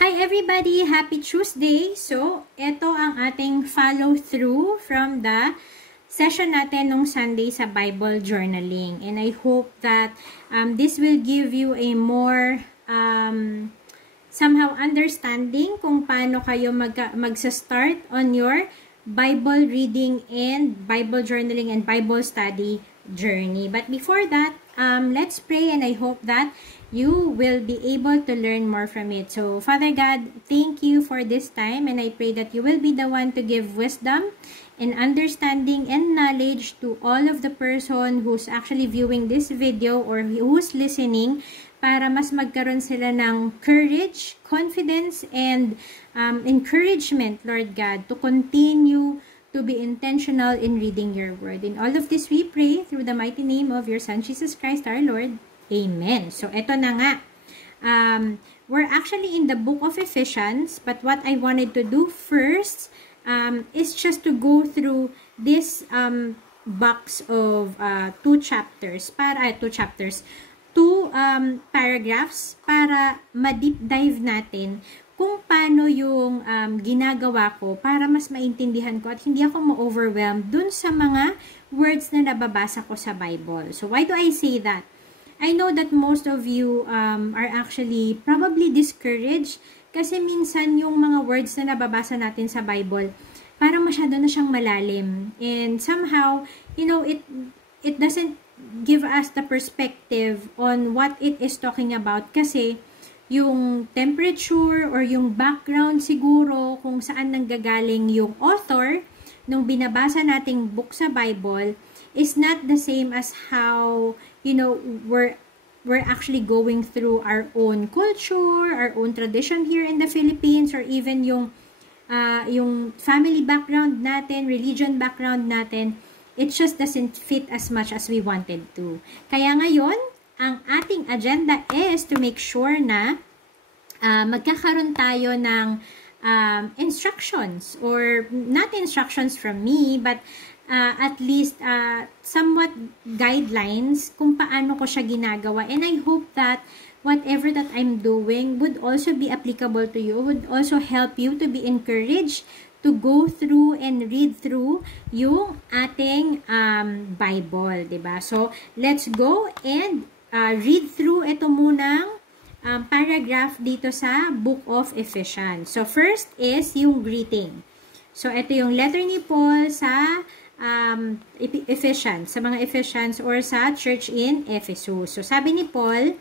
Hi everybody! Happy Tuesday! So, ito ang ating follow-through from the session natin nung Sunday sa Bible journaling. And I hope that this will give you a more somehow understanding kung paano kayo magsa-start on your Bible reading and Bible journaling and Bible study journey. But before that, let's pray, and I hope that you will be able to learn more from it. So, Father God, thank you for this time, and I pray that you will be the one to give wisdom and understanding and knowledge to all of the person who's actually viewing this video or who's listening, para mas magkaroon sila ng courage, confidence, and encouragement, Lord God, to continue to be intentional in reading your word. In all of this, we pray through the mighty name of your Son, Jesus Christ, our Lord. Amen. So, eto na nga. We're actually in the book of Ephesians, but what I wanted to do first is just to go through this box of two paragraphs para ma-deep dive natin kung paano yung ginagawa ko para mas maintindihan ko at hindi ako ma-overwhelmed dun sa mga words na nababasa ko sa Bible. So, why do I say that? I know that most of you are actually probably discouraged kasi minsan yung mga words na nababasa natin sa Bible, parang masyado na siyang malalim. And somehow, you know, it doesn't give us the perspective on what it is talking about kasi yung temperature or yung background siguro kung saan nanggagaling yung author nung binabasa nating book sa Bible is not the same as how, you know, we're actually going through our own culture, our own tradition here in the Philippines, or even yung family background natin, religion background natin. It just doesn't fit as much as we wanted to. Kaya ngayon, ang ating agenda is to make sure na magkakaroon tayo ng instructions, or not instructions from me, but at least somewhat guidelines kung paano ko siya ginagawa. And I hope that whatever that I'm doing would also be applicable to you, would also help you to be encouraged to go through and read through yung ating Bible, diba? So, let's go and read through ito munang paragraph dito sa Book of Ephesians. So, first is yung greeting. So, ito yung letter ni Paul sa Ephesians, sa mga Ephesians or sa church in Ephesus. So, sabi ni Paul,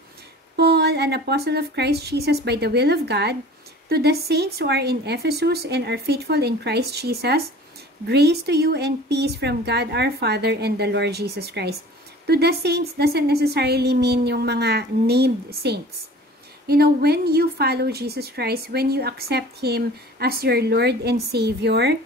an apostle of Christ Jesus by the will of God, to the saints who are in Ephesus and are faithful in Christ Jesus, grace to you and peace from God our Father and the Lord Jesus Christ. To the saints doesn't necessarily mean yung mga named saints. You know, when you follow Jesus Christ, when you accept Him as your Lord and Savior,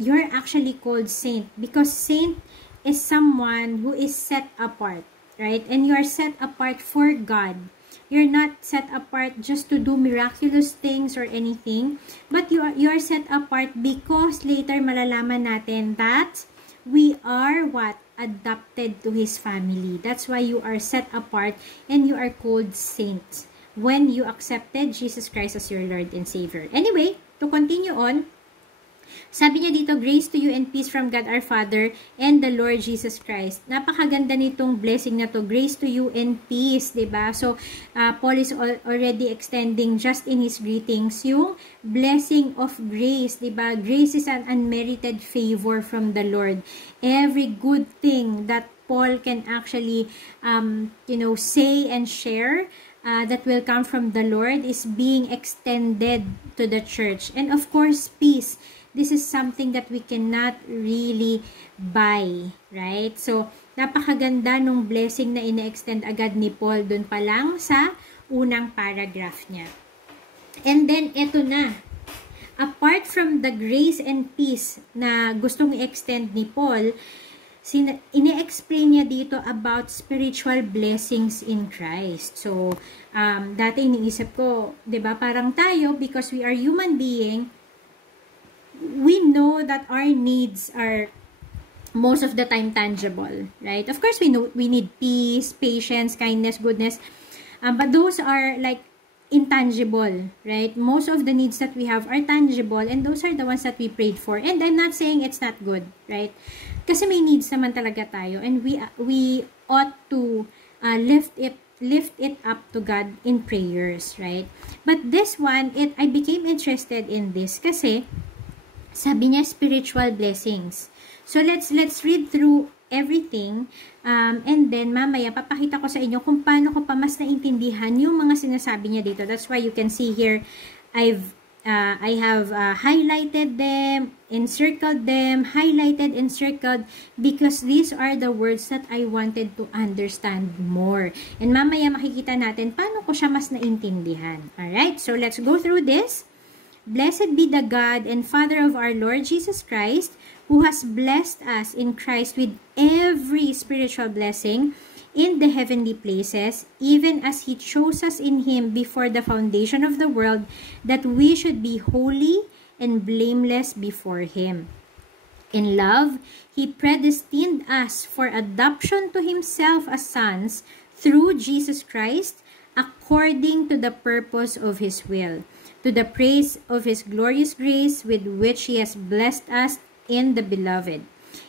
you're actually called saint, because saint is someone who is set apart, right? And you are set apart for God. You're not set apart just to do miraculous things or anything, but you are set apart because later malalaman natin that we are what? Adopted to His family. That's why you are set apart and you are called saints when you accepted Jesus Christ as your Lord and Savior. Anyway, to continue on, sabi niya dito, grace to you and peace from God our Father and the Lord Jesus Christ. Napakaganda nitong blessing na to, grace to you and peace, diba? So, Paul is already extending just in his greetings yung blessing of grace, diba? Grace is an unmerited favor from the Lord. Every good thing that Paul can actually, you know, say and share that will come from the Lord is being extended to the church. And of course, peace. This is something that we cannot really buy, right? So, napakaganda nung blessing na ina-extend agad ni Paul dun pa lang sa unang paragraph niya. And then, eto na. Apart from the grace and peace na gustong i-extend ni Paul, ine-explain niya dito about spiritual blessings in Christ. So, dati iniisip ko, 'di ba, parang tayo, because we are human being, we know that our needs are most of the time tangible, right? Of course, we know we need peace, patience, kindness, goodness, but those are like intangible, right? Most of the needs that we have are tangible, and those are the ones that we prayed for. And I'm not saying it's not good, right? Kasi may needs naman talaga tayo, and we ought to lift it up to God in prayers, right? But this one, I became interested in this kasi sabi niya spiritual blessings. So let's read through everything, and then mamaya papakita ko sa inyo kung paano ko pa mas naintindihan yung mga sinasabi niya dito. That's why you can see here I have highlighted them, encircled them, highlighted, encircled, because these are the words that I wanted to understand more. And mamaya makikita natin paano ko siya mas naintindihan. Alright, so let's go through this. Blessed be the God and Father of our Lord Jesus Christ, who has blessed us in Christ with every spiritual blessing in the heavenly places, even as He chose us in Him before the foundation of the world, that we should be holy and blameless before Him. In love, He predestined us for adoption to Himself as sons through Jesus Christ, according to the purpose of His will, to the praise of His glorious grace with which He has blessed us in the Beloved.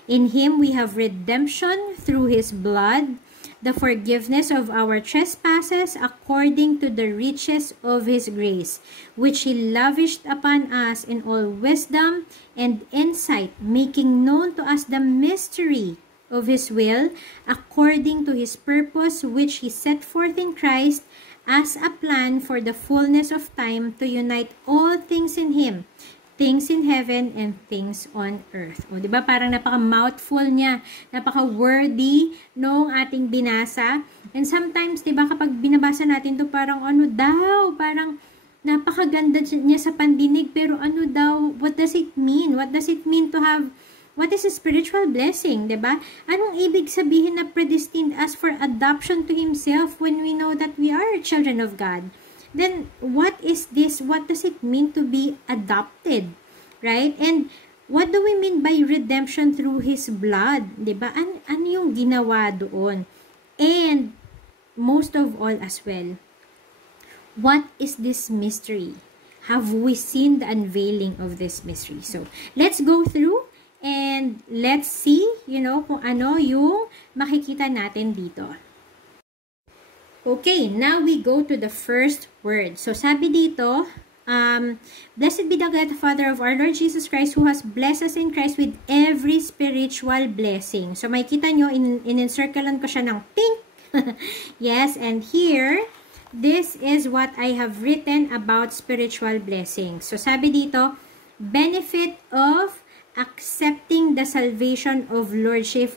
In Him we have redemption through His blood, the forgiveness of our trespasses according to the riches of His grace, which He lavished upon us in all wisdom and insight, making known to us the mystery of His will, according to His purpose, which He set forth in Christ as a plan for the fullness of time to unite all things in Him, things in heaven and things on earth. O, diba? Parang napaka-mouthful niya, napaka-wordy nung ating binasa. And sometimes, diba, kapag binabasa natin to parang ano daw, parang napakaganda niya sa pandinig, pero ano daw, what does it mean? What does it mean to have, what is a spiritual blessing, diba? Anong ibig sabihin na predestined us for adoption to Himself when we know that we are children of God? Then, what is this? What does it mean to be adopted? Right? And, what do we mean by redemption through His blood? Diba? Ano yung ginawa doon? And, most of all as well, what is this mystery? Have we seen the unveiling of this mystery? So, let's go through and let's see, kung ano yung makikita natin dito. Okay, now we go to the first word. So, sabi dito, blessed be the God, the Father of our Lord Jesus Christ, who has blessed us in Christ with every spiritual blessing. So, makikita nyo, in-encirclean ko siya ng pink. Yes, and here, this is what I have written about spiritual blessings. So, sabi dito, benefit of accepting the salvation of Lordship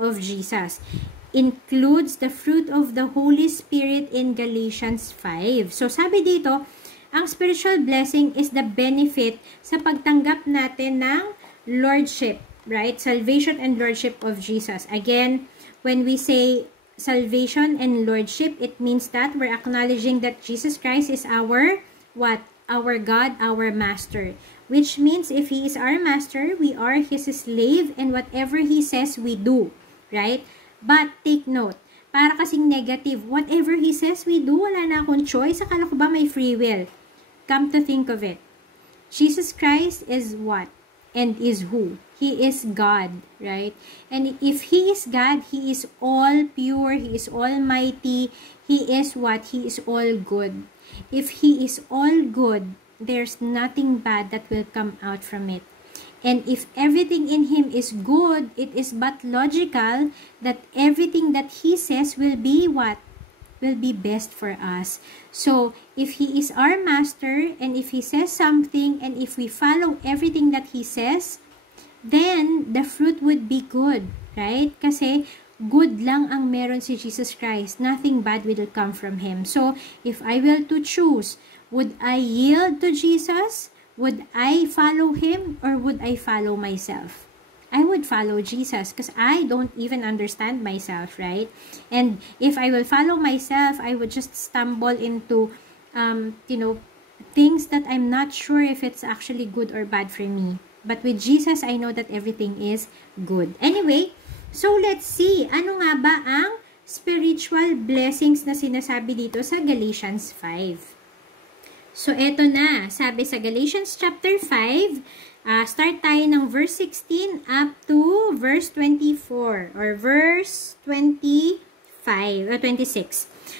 of Jesus. Includes the fruit of the Holy Spirit in Galatians 5. So, sabi dito, ang spiritual blessing is the benefit sa pagtanggap natin ng Lordship, right? Salvation and Lordship of Jesus. Again, when we say salvation and Lordship, it means that we're acknowledging that Jesus Christ is our, what? Our God, our Master. Which means if He is our Master, we are His slave, and whatever He says, we do, right? But, take note, para kasing negative, whatever He says we do, wala na akong choice. Akala ko ba may free will? Come to think of it. Jesus Christ is what? And is who? He is God, right? And if He is God, He is all pure, He is almighty, He is what? He is all good. If He is all good, there's nothing bad that will come out from it. And if everything in Him is good, it is but logical that everything that He says will be what? Will be best for us. So, if He is our Master, and if He says something, and if we follow everything that He says, then the fruit would be good, right? Kasi good lang ang meron si Jesus Christ. Nothing bad will come from Him. So, if I will to choose, would I yield to Jesus? Would I follow Him, or would I follow myself? I would follow Jesus because I don't even understand myself, right? And if I will follow myself, I would just stumble into, things that I'm not sure if it's actually good or bad for me. But with Jesus, I know that everything is good. Anyway, so let's see. Ano nga ba ang spiritual blessings na sinasabi dito sa Galatians 5. So, eto na. Sabi sa Galatians chapter 5, start tayo ng verse 16 up to verse 24 or verse 26.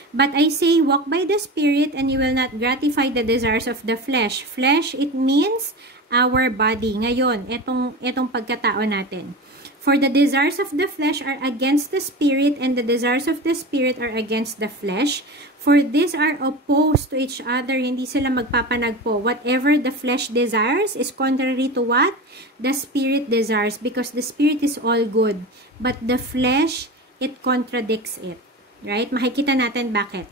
But I say, walk by the Spirit and you will not gratify the desires of the flesh. Flesh, it means our body. Ngayon, etong pagkatao natin. For the desires of the flesh are against the Spirit, and the desires of the Spirit are against the flesh. For these are opposed to each other. Hindi sila magpapanagpo. Whatever the flesh desires is contrary to what the Spirit desires, because the Spirit is all good. But the flesh, it contradicts it. Right? Makikita natin bakit.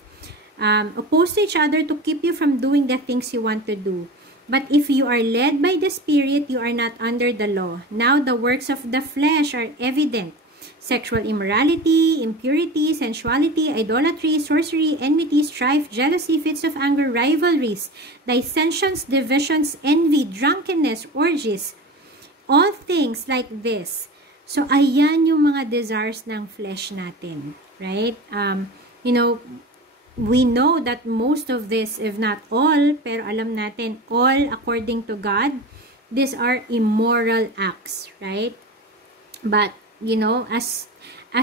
Opposed to each other to keep you from doing the things you want to do. But if you are led by the Spirit, you are not under the law. Now the works of the flesh are evident. Sexual immorality, impurity, sensuality, idolatry, sorcery, enmity, strife, jealousy, fits of anger, rivalries, dissensions, divisions, envy, drunkenness, orgies. All things like this. So, ayan yung mga desires ng flesh natin. Right? We know that most of this, if not all, pero alam natin, all according to God, these are immoral acts, right? But, as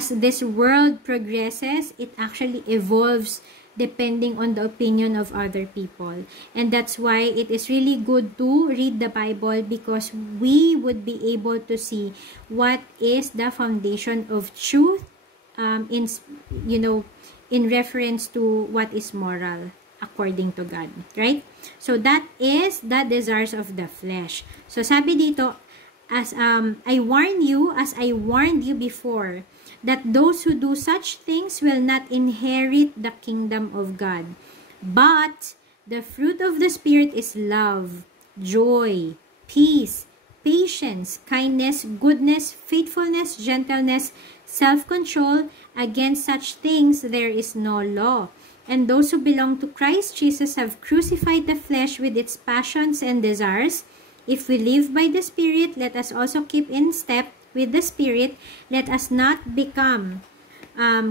this world progresses, it actually evolves depending on the opinion of other people. And that's why it is really good to read the Bible, because we would be able to see what is the foundation of truth in reference to what is moral according to God, right? So that is the desires of the flesh. So sabi dito, as I warn you, as I warned you before, that those who do such things will not inherit the kingdom of God. But the fruit of the Spirit is love, joy, peace, patience, kindness, goodness, faithfulness, gentleness, self-control. Against such things there is no law. And those who belong to Christ Jesus have crucified the flesh with its passions and desires. If we live by the Spirit, let us also keep in step with the Spirit. Let us not become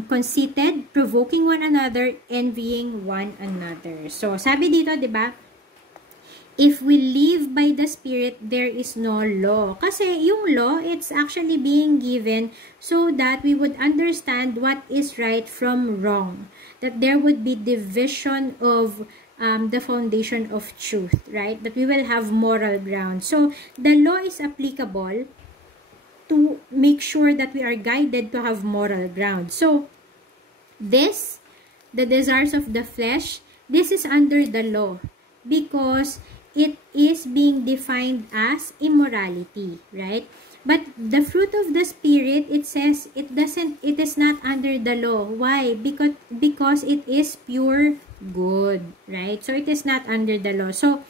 conceited, provoking one another, envying one another. So, sabi dito, di ba? If we live by the Spirit, there is no law. Kasi yung law, it's actually being given so that we would understand what is right from wrong. That there would be division of the foundation of truth, right? That we will have moral ground. So, the law is applicable to make sure that we are guided to have moral ground. So, the desires of the flesh, this is under the law because it is being defined as immorality, right? But the fruit of the Spirit, it says it is not under the law. Why? Because it is pure good, right? So it is not under the law. So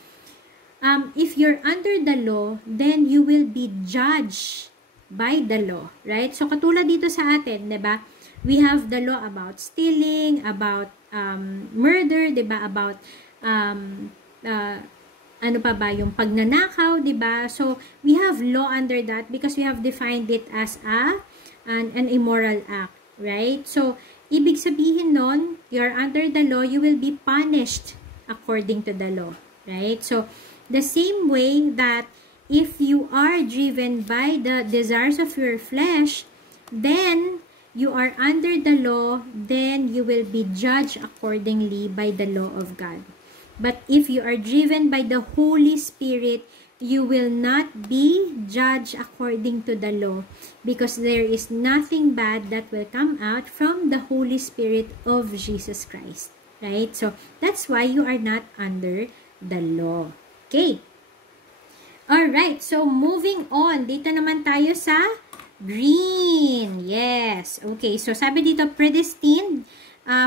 if you're under the law, then you will be judged by the law, right? So katulad dito sa atin, 'di ba? We have the law about stealing, about murder, 'di ba? About ano pa ba, yung pagnanakaw, di ba? So, we have law under that because we have defined it as an immoral act, right? So, ibig sabihin nun, you're under the law, you will be punished according to the law, right? So, the same way that if you are driven by the desires of your flesh, then you are under the law, then you will be judged accordingly by the law of God. But if you are driven by the Holy Spirit, you will not be judged according to the law, because there is nothing bad that will come out from the Holy Spirit of Jesus Christ. Right? So, that's why you are not under the law. Okay. Alright. So, moving on. Dito naman tayo sa green. Yes. Okay. So, sabi dito, predestined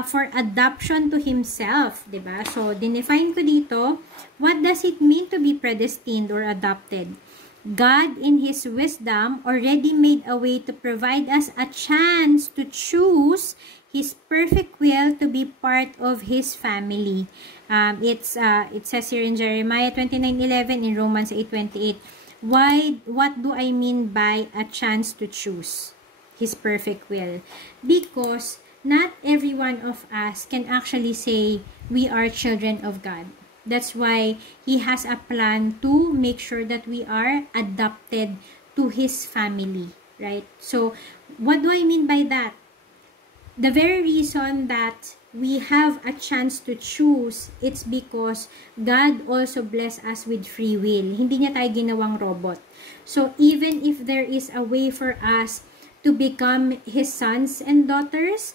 for adoption to himself, diba? So, dinefine ko dito, what does it mean to be predestined or adopted? God, in His wisdom, already made a way to provide us a chance to choose His perfect will to be part of His family. It says here in Jeremiah 29:11, in Romans 8:28. What do I mean by a chance to choose His perfect will? Because not every one of us can actually say we are children of God. That's why He has a plan to make sure that we are adopted to His family, right? So, what do I mean by that? The very reason that we have a chance to choose, it's because God also bless us with free will. Hindi niya tayo ginawang robot. So, even if there is a way for us to become His sons and daughters,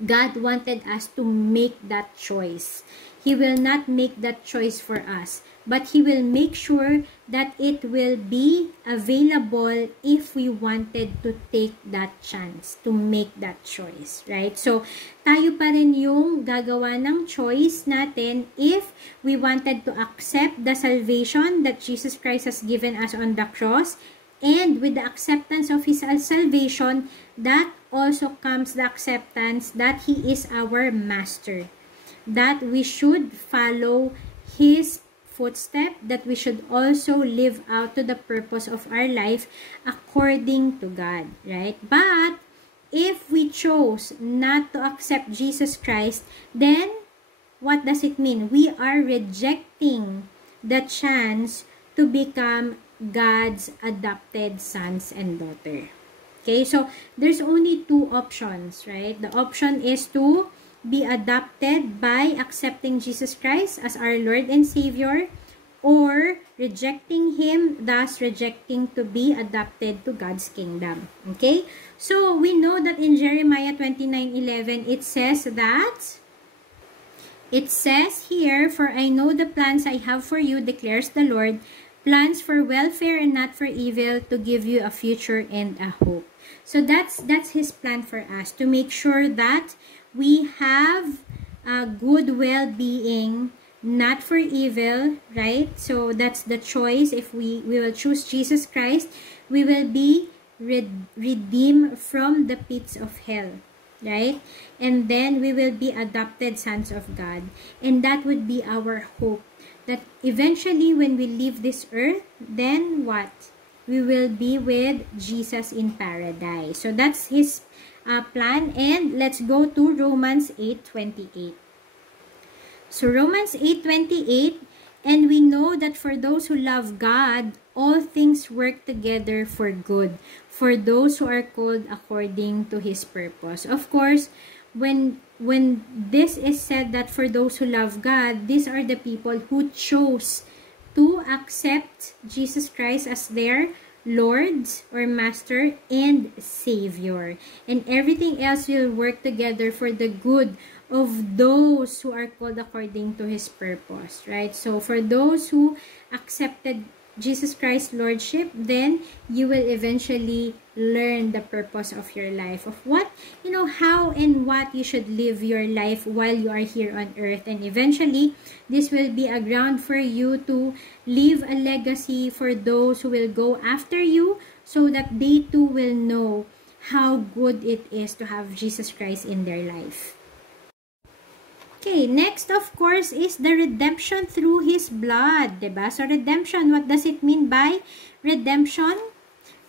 God wanted us to make that choice. He will not make that choice for us, but He will make sure that it will be available if we wanted to take that chance, to make that choice, right? So, tayo pa rin yung gagawa ng choice natin if we wanted to accept the salvation that Jesus Christ has given us on the cross. And with the acceptance of His salvation, that also comes the acceptance that He is our Master. That we should follow His footstep, that we should also live out to the purpose of our life according to God, right? But if we chose not to accept Jesus Christ, then what does it mean? We are rejecting the chance to become God's adopted sons and daughter. Okay, so there's only two options, right? The option is to be adopted by accepting Jesus Christ as our Lord and Savior, or rejecting Him, thus rejecting to be adopted to God's kingdom. Okay? So, we know that in Jeremiah 29:11, it says here, "For I know the plans I have for you, declares the Lord, plans for welfare and not for evil, to give you a future and a hope." So that's His plan for us, to make sure that we have a good well-being, not for evil, right? So that's the choice. If we will choose Jesus Christ, we will be redeemed from the pits of hell, right? And then we will be adopted sons of God. And that would be our hope. That eventually when we leave this earth, then what? We will be with Jesus in paradise. So that's His plan. And let's go to Romans 8:28. So Romans 8:28, "And we know that for those who love God, all things work together for good, for those who are called according to His purpose." Of course, when this is said that for those who love God, these are the people who chose to accept Jesus Christ as their Lord or Master and Savior. And everything else will work together for the good of those who are called according to His purpose, right? So for those who accepted Jesus Christ's Lordship, then you will eventually learn the purpose of your life, of what, how and what you should live your life while you are here on earth. And eventually, this will be a ground for you to leave a legacy for those who will go after you, so that they too will know how good it is to have Jesus Christ in their life. Okay, next of course is the redemption through His blood, diba? So redemption, what does it mean by redemption?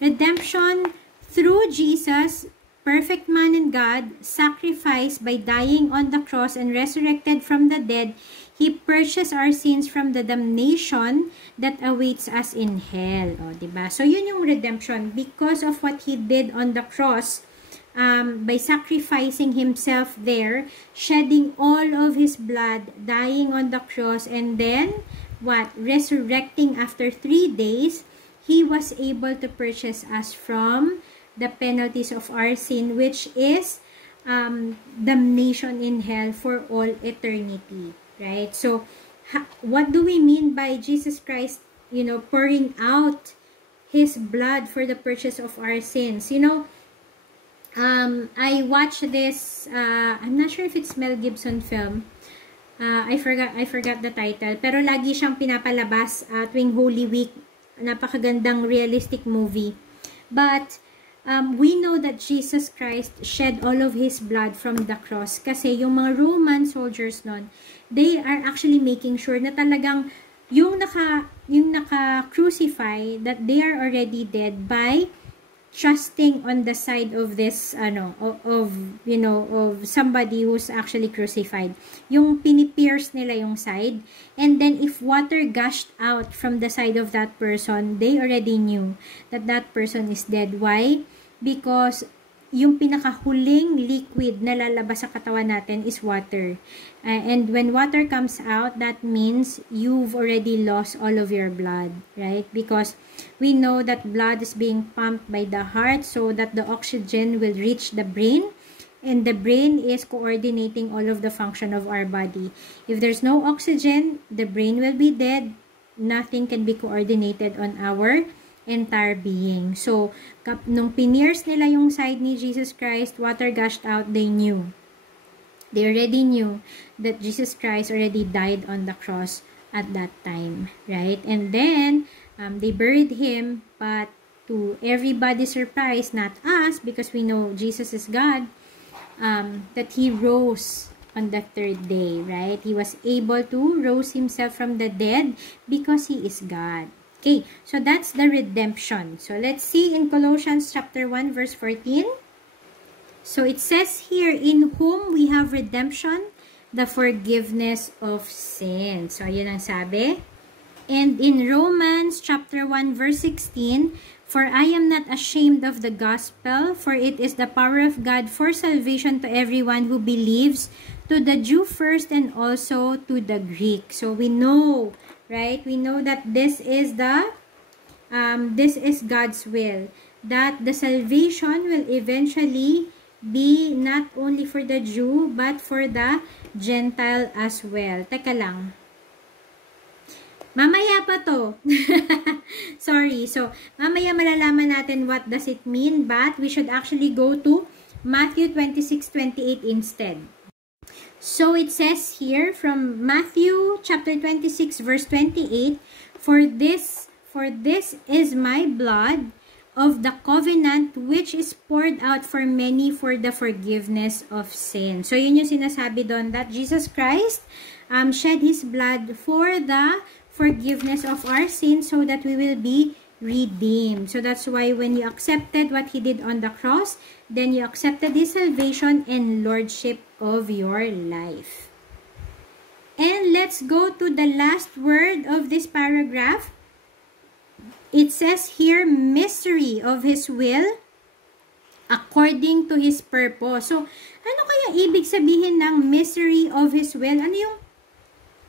Redemption through Jesus, perfect man and God, sacrificed by dying on the cross and resurrected from the dead. He purchased our sins from the damnation that awaits us in hell. O, diba? So yun yung redemption, because of what He did on the cross. By sacrificing Himself there, shedding all of His blood, dying on the cross, and then what? Resurrecting after 3 days, He was able to purchase us from the penalties of our sin, which is damnation in hell for all eternity, right? So, what do we mean by Jesus Christ, pouring out His blood for the purchase of our sins? I watched this, I'm not sure if it's Mel Gibson film. I forgot the title. Pero lagi siyang pinapalabas tuwing Holy Week. Napakagandang realistic movie. But we know that Jesus Christ shed all of His blood from the cross. Kasi yung mga Roman soldiers nun, they are actually making sure na talagang yung naka-crucify, that they are already dead by trusting on the side of this, of somebody who's actually crucified. Yung pinipierce nila yung side. And then, if water gushed out from the side of that person, they already knew that that person is dead. Why? Because yung pinakahuling liquid na lalabas sa katawan natin is water. And when water comes out, that means you've already lost all of your blood, right? Because we know that blood is being pumped by the heart so that the oxygen will reach the brain. And the brain is coordinating all of the function of our body. If there's no oxygen, the brain will be dead. Nothing can be coordinated on our entire being. So, nung pineers nila yung side ni Jesus Christ, water gushed out, they knew. They already knew that Jesus Christ already died on the cross at that time, right? And then, they buried him, but to everybody's surprise, not us, because we know Jesus is God, that he rose on the third day, right? He was able to rose himself from the dead because he is God. Okay, so that's the redemption. So let's see in Colossians chapter 1 verse 14. So it says here, in whom we have redemption, the forgiveness of sin. So yun ang sabi. And in Romans chapter 1 verse 16, for I am not ashamed of the gospel, for it is the power of God for salvation to everyone who believes, to the Jew first and also to the Greek. So we know, right? We know that this is God's will, that the salvation will eventually be not only for the Jew but for the Gentile as well. Teka lang. Mamaya pa to. Sorry. So, mamaya malalaman natin what does it mean, but we should actually go to Matthew 26:28 instead. So it says here from Matthew chapter 26 verse 28, for this is my blood of the covenant which is poured out for many for the forgiveness of sin. So yun yung sinasabi doon, that Jesus Christ shed his blood for the forgiveness of our sins so that we will be redeemed. So that's why when you accepted what he did on the cross, then you accepted his salvation and lordship of your life. And let's go to the last word of this paragraph. It says here, mystery of his will according to his purpose. So, ano kaya ibig sabihin ng mystery of his will? Ano yung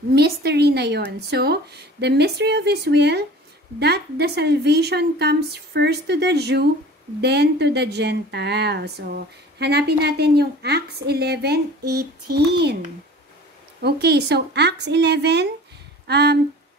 mystery na yon? So, the mystery of his will, that the salvation comes first to the Jew, then to the Gentile. So, hanapin natin yung Acts 11:18. Okay, so Acts 11,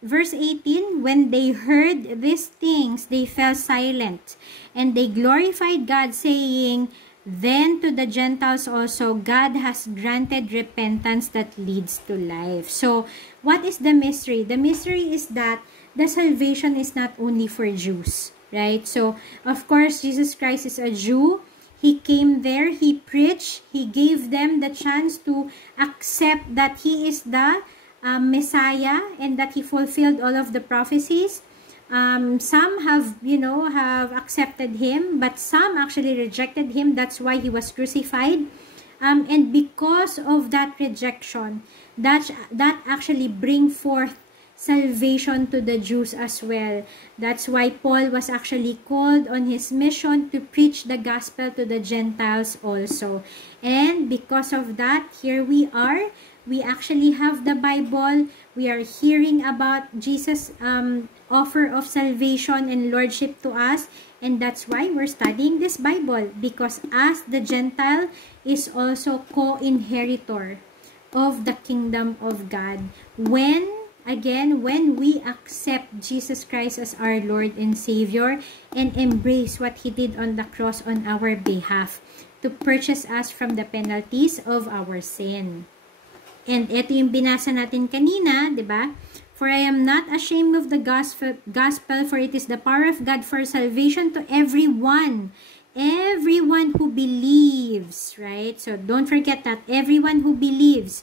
verse 18, when they heard these things, they fell silent, and they glorified God, saying, then to the Gentiles also, God has granted repentance that leads to life. So, what is the mystery? The mystery is that the salvation is not only for Jews, right? So, of course, Jesus Christ is a Jew. He came there, he preached, he gave them the chance to accept that he is the Messiah and that he fulfilled all of the prophecies. Some have accepted him, but some actually rejected him. That's why he was crucified. And because of that rejection, that actually bring forth salvation to the Jews as well. That's why Paul was actually called on his mission to preach the gospel to the Gentiles also. And because of that, here we are. We actually have the Bible. We are hearing about Jesus' offer of salvation and lordship to us. And that's why we're studying this Bible. Because as the Gentile is also co-inheritor of the kingdom of God. When we accept Jesus Christ as our Lord and Savior and embrace what he did on the cross on our behalf to purchase us from the penalties of our sin. And ito yung binasa natin kanina, di ba? For I am not ashamed of the gospel, for it is the power of God for salvation to everyone who believes, right? So don't forget that, everyone who believes.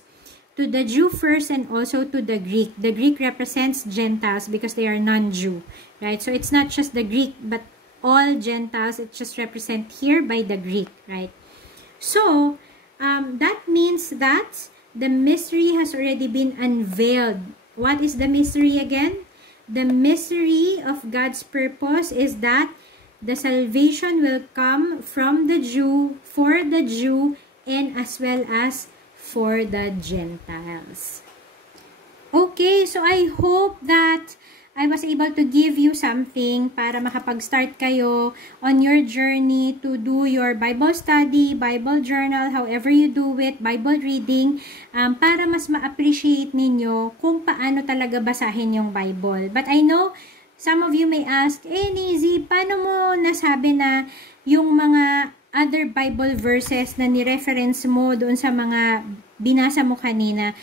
To the Jew first and also to the Greek. The Greek represents Gentiles because they are non-Jew, right? So it's not just the Greek, but all Gentiles. It's just represented here by the Greek, right? So, that means that the mystery has already been unveiled. What is the mystery again? The mystery of God's purpose is that the salvation will come from the Jew, for the Jew, and as well as for the Gentiles. Okay, so I hope that I was able to give you something para makapag-start kayo on your journey to do your Bible study, Bible journal, however you do it, Bible reading, para mas ma-appreciate ninyo kung paano talaga basahin yung Bible. But I know some of you may ask, Nizi, paano mo nasabi na yung mga other Bible verses na ni-reference mo doon sa mga binasa mo kanina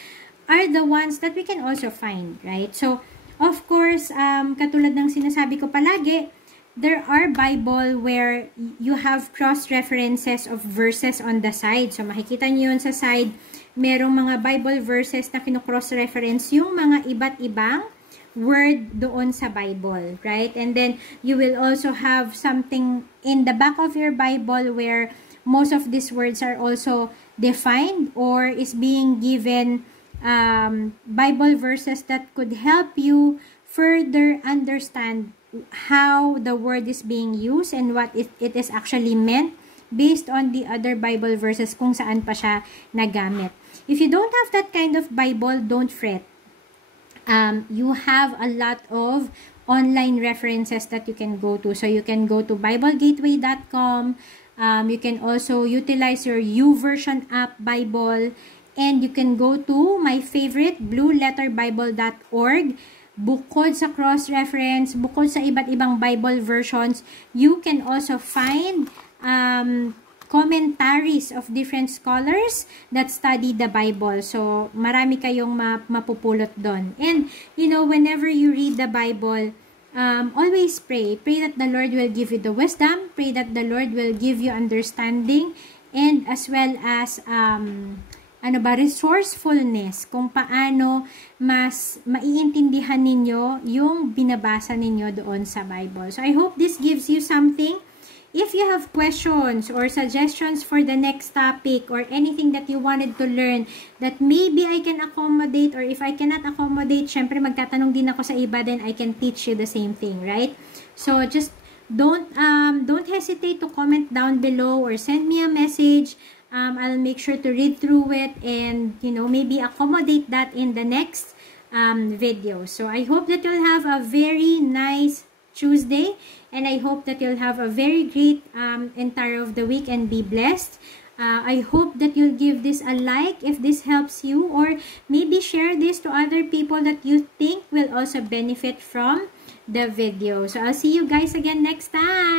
are the ones that we can also find, right? So, of course, katulad ng sinasabi ko palagi, there are Bible where you have cross-references of verses on the side. So, makikita nyo yun sa side. Merong mga Bible verses na kino-cross-reference yung mga iba't ibang word doon sa Bible, right? And then, you will also have something in the back of your Bible where most of these words are also defined or is being given Bible verses that could help you further understand how the word is being used and what it is actually meant based on the other Bible verses kung saan pa siya nagamit. If you don't have that kind of Bible, don't fret. You have a lot of online references that you can go to. So you can go to BibleGateway.com. You can also utilize your YouVersion app Bible. And you can go to my favorite, blueletterbible.org. Bukod sa cross-reference, bukod sa iba't ibang Bible versions, you can also find commentaries of different scholars that study the Bible. So, marami kayong mapupulot doon. And, you know, whenever you read the Bible, always pray. Pray that the Lord will give you the wisdom. Pray that the Lord will give you understanding. And as well as resourcefulness, kung paano mas maiintindihan ninyo yung binabasa ninyo doon sa Bible. So, I hope this gives you something. If you have questions or suggestions for the next topic or anything that you wanted to learn that maybe I can accommodate, or if I cannot accommodate, syempre magtatanong din ako sa iba, then I can teach you the same thing, right? So, just don't hesitate to comment down below or send me a message. I'll make sure to read through it and, you know, maybe accommodate that in the next video. So, I hope that you'll have a very nice Tuesday, and I hope that you'll have a very great entire of the week and be blessed. I hope that you'll give this a like if this helps you, or maybe share this to other people that you think will also benefit from the video. So, I'll see you guys again next time.